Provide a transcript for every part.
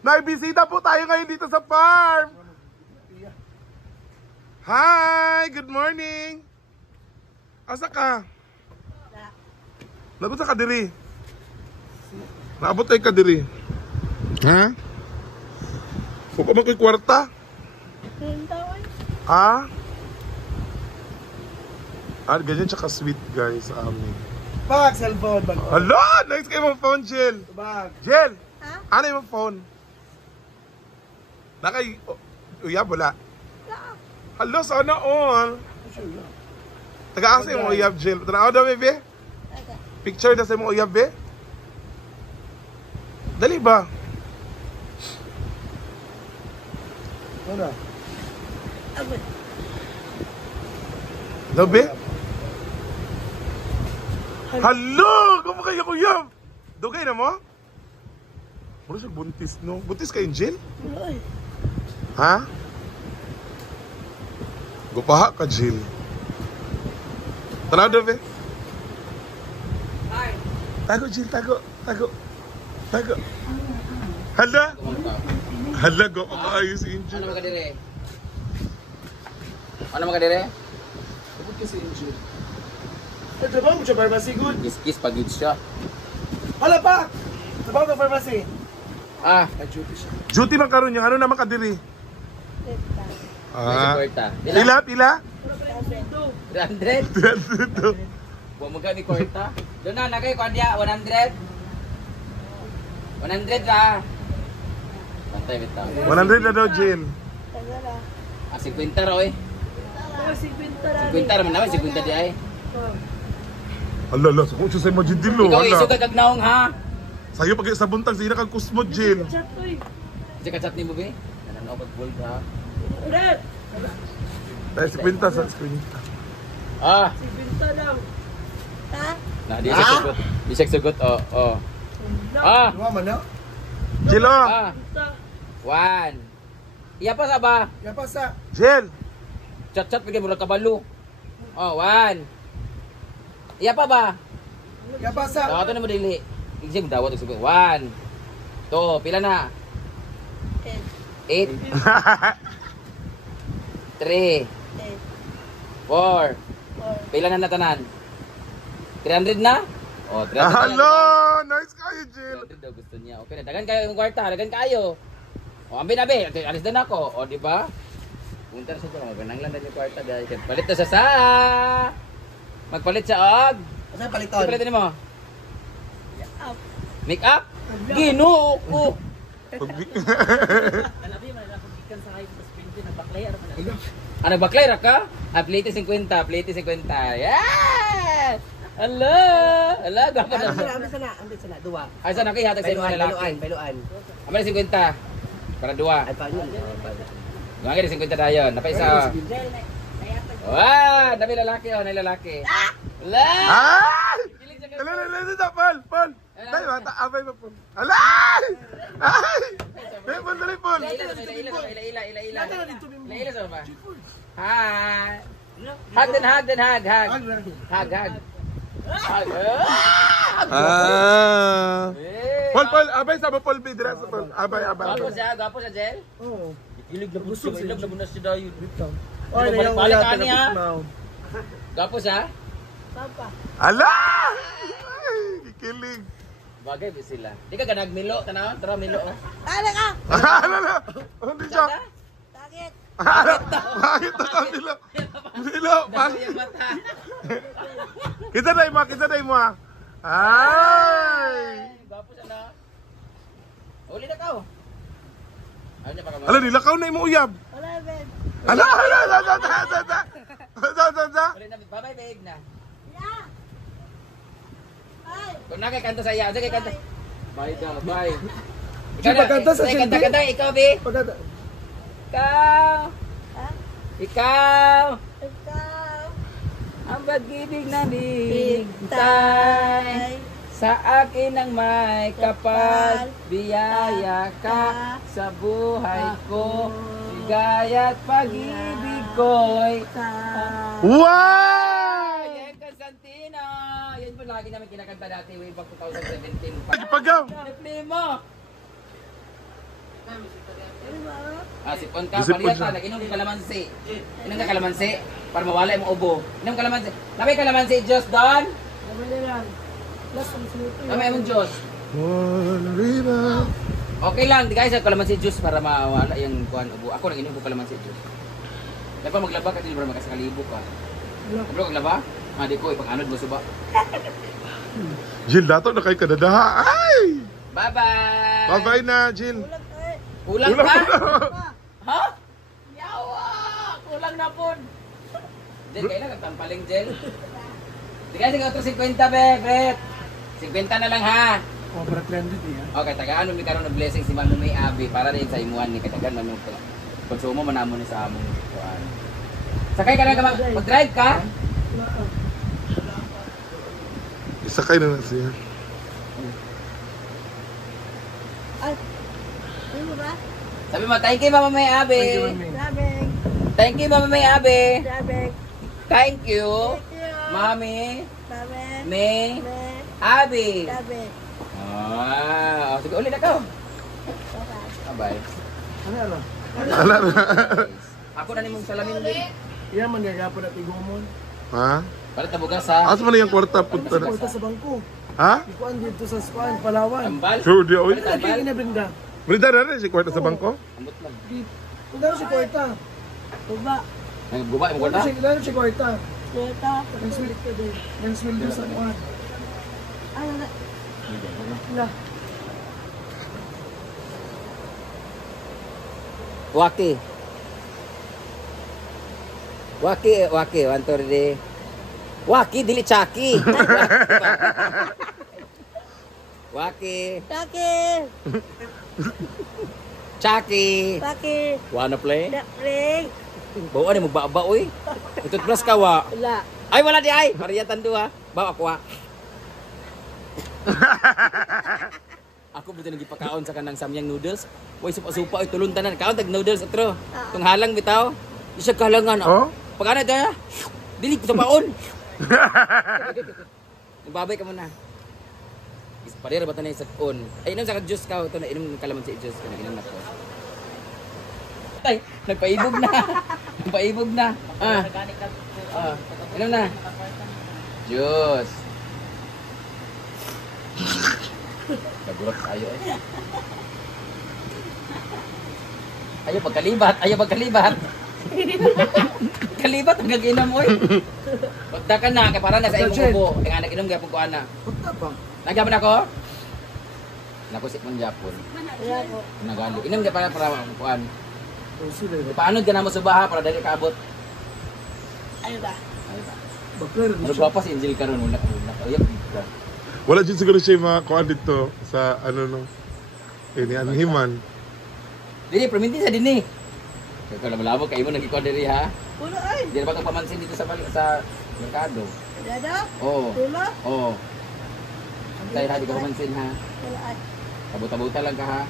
May bisita po tayo ngayon dito sa farm. Hi! Good morning! Asa ka? Napunta ka diri? Naabot tayo ka diri? Ha? Huwag ka mako'y kwarta? Ha? Ganyan tsaka sweet guys sa amin. Bag, cellphone, bag. Hala! Nice kayo mong phone, Jill! Bag. Jill! Ha? Ano yung phone? Nakay... Uyab, wala. Hala, sana all. Taga-asa yung uyab, Jill. Tanaw daw, bebe? Picture na sa yung uyab, be? Dali ba? Ano? Daw, be? Hala! Kamo kayo, uyab! Dugay na mo? Mura siya buntis, no? Buntis kayo, Jill? Ha? Gupaha ka, Jill. Tanaw daw, be? Tago, Jill, tago. Tago. Hala? Hala, go pa kaayos si Angel. Ano makadire? Ano makadire? Abot ka si Angel. Trabaho mo siya, pharmacy, good. Kiss pag yun siya. Hala pa! Trabaho ka, pharmacy. Ah, Nag-duty siya. Duty man karon yung ano naman kadiri? may kwarta. Pila? 300? 300. Huwag mo ni kwarta. Doon na, nagay ko niya, 100. 100 ra. Bantay bitaw. 100 na daw, Jill. Ah, 50 ra oy. 50 ra man naman, 50 di ay. Hala, sa kung siya sa mga Jill, Ikaw hala. isugad kag naong ha. Sa'yo pag sa buntag, sa'yo na kang kusmo, Jill. Kasi kachat ni mo be. Nananaw pag gold ha. Dahil 50 sa 50. Ah, Ha? na di siya sugot. Di siya sugot. Oh. Ah, Luwa man na. Jill, oh. ah. 1. Iya pa sa ba? Yan pa sa. Jill. Chat pagay mura kabalo. Oh, 1. Iya pa ba? Yan pa sa. Dawato na mo dili. Igsi mo dawat og 1. 2, pila na? 8. 3. 4. Pila na natanan? 300 na? Oh, 300 na. Hala, nice kayo, Jill. 300 daw gusto niya. Okay na, dagan kayo yung kwarta, dagan kayo. O, ambi na be, alis din ako. O, di ba? Punta na siya dyan, ganang lang din yung kwarta, guys. Palit na sa magpalit siya, og. Saan paliton? Palitin mo. Make up? Ginoo ko. Ano, baklay ra ka? Ah, plate 50, plate 50. Yes! Hello! Hello, gapa na. Ambit sana. Dua. Ay, saan nakihatag sa mga lalaki? Bailuan. Amal 50. Para dua. Ay, paano? Mga 50 tayo. Napay isa. Wow! Nabi lalaki oh, nabi lalaki. Ala! Ay! Hala, Paul. Dahil, abay pa, Paul. Hala! Ay! Dahil, Paul, dali, Paul. Ila sa ba? Hi! Hug din, hug. Hug. Paul, abay sa Paul, bidra sa Paul. Abay. Gapo siya, Jel? Oo. Ilig na busog, ilig na bunas siya dayo. Ay, balik ka niya. Gapo siya? Hala! Ay, kikilig. Bagay ba sila? Di ka ganag milo, tanaw? Tara milo. Oh. Ano ka? Hala! Hindi siya. Bakit? Bakit na ka, Milo, bakit? Yung mata. Kita day mo, ah. Ay! Gapo siya na. Uli na ka. Ano niya pa ka mo? Hala, nilakaw na yung uyab. Wala, Ben. Hala! Uli na, bye-bye, babe na. Yeah. Bye. Kung na kay kanta sa iya, kay kanta. Bye daw, bye. Di ba kanta sa Shelby? Kanta, ikaw, be. Pagkata. Ikaw. Ha? Ikaw. Ikaw. Ang pag-ibig na bintay. Sa akin ang may kapal. Biyaya ka sa buhay ko. Ligaya't pag-ibig ko'y Wow! Yan, Constantino! Yan po lagi namin kinakanta dati way back 2017 pa. Pagaw! Replay mo! Sipon ka, Sipon palihat siya. ka, nag-inom ka kalamansi. Inom ka kalamansi, para mawala yung ubo. Inom kalamansi. Nabi kalamansi, Diyos doon. Nabi yung Diyos. One river. Okay lang, di guys, kalamansi juice para mawala yung kuhan ubo. Ako nag-inom ko kalamansi juice. Dapat maglaba ka, di ba makasakalibo ka. Kablo kang laba? Di ko, ipang-anod mo suba. Jill, dato na kay kadadaha. Ay! Bye-bye! Bye-bye na, Jill. Kulang Ulang pa? na. Ha? Yawa! Kulang na po. Jel, kailan kagtampaling, Jel? Di guys, ikaw ito 50, be, Gret. 50 na lang, ha? Cobra 300 eh. Okay, tagaan mo mi karon ng blessing si Mami May Abi para rin sa imuan ni katagan man yung konsumo man namo ni sa among kuan. Sakay ka na mag-drive ka? Isakay na na siya. Ay. Ano ba? Sabi mo, thank you Mama May Abi. Sabing. Thank you Mama May Abi. Sabing. Thank you Thank you. Mami Sabing. May Me. Abi. Sabing. Sige ulit ako. Bye. Ano? Ala na. Ako na nimong salamin din. Iya man gagapon at igumon. Ha? Para tabugas ha. Asa man yung kwarta punta na? Porta sa bangko. Ha? Ikuan dito sa Span, Palawan. Tambal. Sure di oy. Ano kaya inabrinda? Brida na rin si kwarta sa bangko? Ambot lang. Kung gano'n si Kwarta. Tuba. Nagguba mo ko Gano'n si Kwarta. Dito. Yung sweldo sa kuan. Ano na? Na. Waki. Waki, wantor di. Waki, dili Chucky. Waki, Taki. Chucky. Taki. Wanna play? Dakling. Bawa ni mo ba oy. Itut plus ka wa. Wala. Ay wala di ay. Pariyatan do ha. Bawa ko ha. Ako buti nagipakaon sa kanang samyang noodles. Way supa-supa oy tulon tanan. Kaon tag noodles atro. Tung halang bitaw. Di siya kahalangan. Oh? Pagana ito ha. Dili sa paon. Nagbabay ka muna. Ispadera ba ito na yung sakon? Ay, inom sa kag-juice ka. Ito na, inom ng kalaman sa juice. Inom na ko. Ay, nagpaibog na. Nagpaibog na. Inom na. Juice. Nagulat tayo eh. Ayaw pagkalibat. Kalibat ang gag-inom mo eh. Pagda ka na, kaya para na sa imong ubo. Ang anak inom gaya pagkuhan na. Punta pa. Nagyapon ako? Nakusip mong yapon. Wala ko. Nagali. Inom gaya para pagkuhan. Sila. Paano ka na mo sa baha para dali kaabot? Ano ba? Bakler. Ano ba pa si Angel karon una uyap ka. Wala din siguro siya mga kuan dito sa ano no. Ini anhiman. Dili perminti sa dinhi. Kaya labo kay mo nagikuan diri ha. Puno ay. Di ba ka pamansin dito sa merkado? Dada. Oo. Tulo. Oo. Dahil ha, di ka pamansin ha. Wala ay. Tabuta-buta lang ka ha.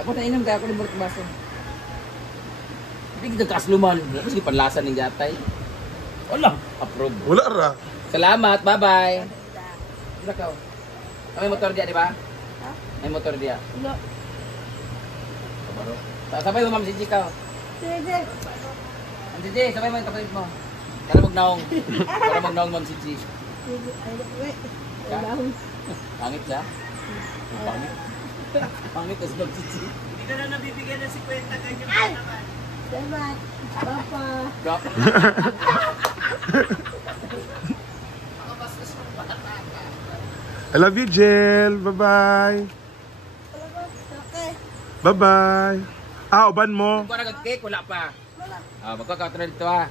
Ako na inom kaya ako ng baso. Hindi kita kasluman. Tapos di panlasan ng yatay. Wala. Approve. Wala ra. Salamat. Bye-bye. Sila ka. May motor dia, di ba? Ha? May motor dia. Wala. Sabay mo, Ma'am Gigi ka. Sige. Ma'am Gigi, sabay mo yung kapatid mo. Para magnaong. Para magnaong, Ma'am Gigi. Sige. Ay, wait. Wala. Pangit siya. Pangit. Pangit kasi Ma'am Gigi. Hindi ka na nabibigyan ng 50 ganyan. Ay! Salamat. Papa. Drop. I love you, Jill. Bye-bye. Okay. Bye-bye. Ah, uban mo. Kung nag-cake, wala pa. Wala. Magkakatrol dito ha.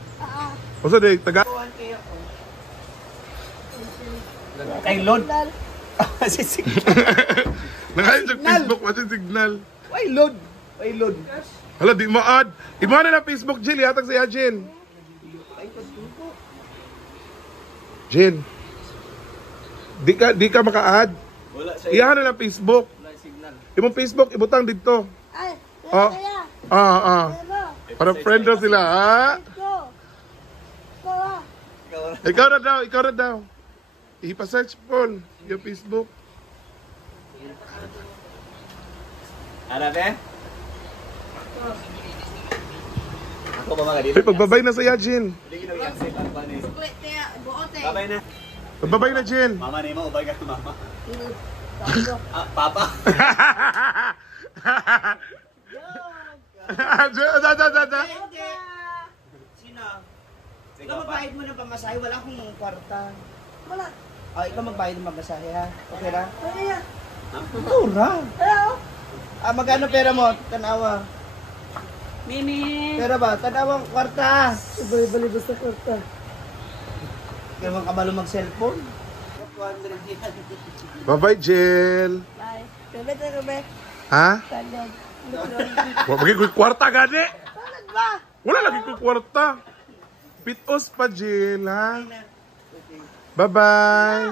Usa day taga. Kay Lord. Dal. Nakain sa Facebook, watching signal. Why Lord? Why Lord? Hala, di ma-add. Imo na na Facebook, Jill. Yatag siya, Jill. Jill. Di ka maka-add. Wala Iyahan na lang Facebook. Wala signal. Imong Facebook, ibutang dito. Ay. Oh. Kaya. Ah. Ano? Para friend daw sila, ha? Go. Go ah. Ikaw na daw. Ipa-search, Paul, yung Facebook. Ano be? Ako ba mga dito? Ay, pagbabay na sa Yajin. Hindi ginag-accept ang panis. Suklit niya, buote. Babay na. Pagbabay na, Jin. Mama ni mo, ubay ka mama. Tago. Ah, papa. Da. Sino? Ikaw magbayad mo ng pamasahe, wala akong kwarta. Wala. Ah, ikaw magbayad ng pamasahe ha? Okay na? Ano yan? Tura! Hello? Ah, magkano pera mo? Tanawa. Mimi. Pera ba? Tanawang kwarta. Bali-bali basta kwarta. Kaya mga kabalo mag-cellphone. 200 yan. Bye-bye, Jill. Bye. Gabi na gabi. Ha? Tandog. Wala lagi ko kwarta, gani. Tulad ba? Wala lagi ko kwarta. Pitos pa, Jill, ha? Bye-bye.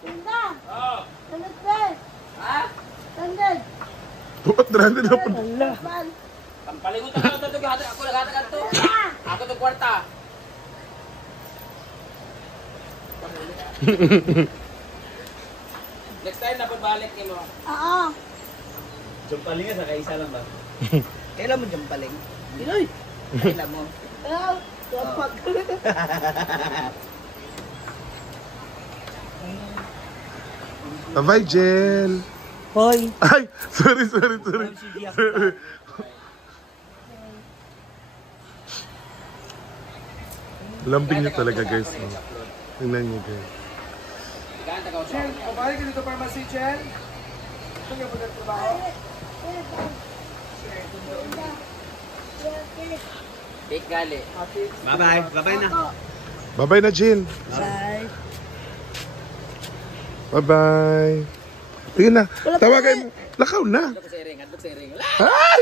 Tinda. Tandog ba? Ha? Tandog. Tuot na natin na po. Ban. Pampalingutan ko ito. Ako naghatag ito. Ako itong kwarta. Next time na pagbalik niyo mo. Oo. Jumpaling nga sa kaisa lang ba? Kailan mo dyan paling? Pinoy! Kailan mo? Hello? Kapag. Bye-bye, Jill. Hoy! Ay, sorry. Lambing niya talaga, guys. Tingnan niyo, guys. Ganta ka Chen, pabalik ka dito pharmacy, Chen. Ito nga ba trabaho? Big gali. Bye-bye. Bye-bye na. Bye-bye na, Jill. Bye. Bye-bye. Tingnan na. Tawagan mo. Lakaw na. Adlok sa iring. Ay!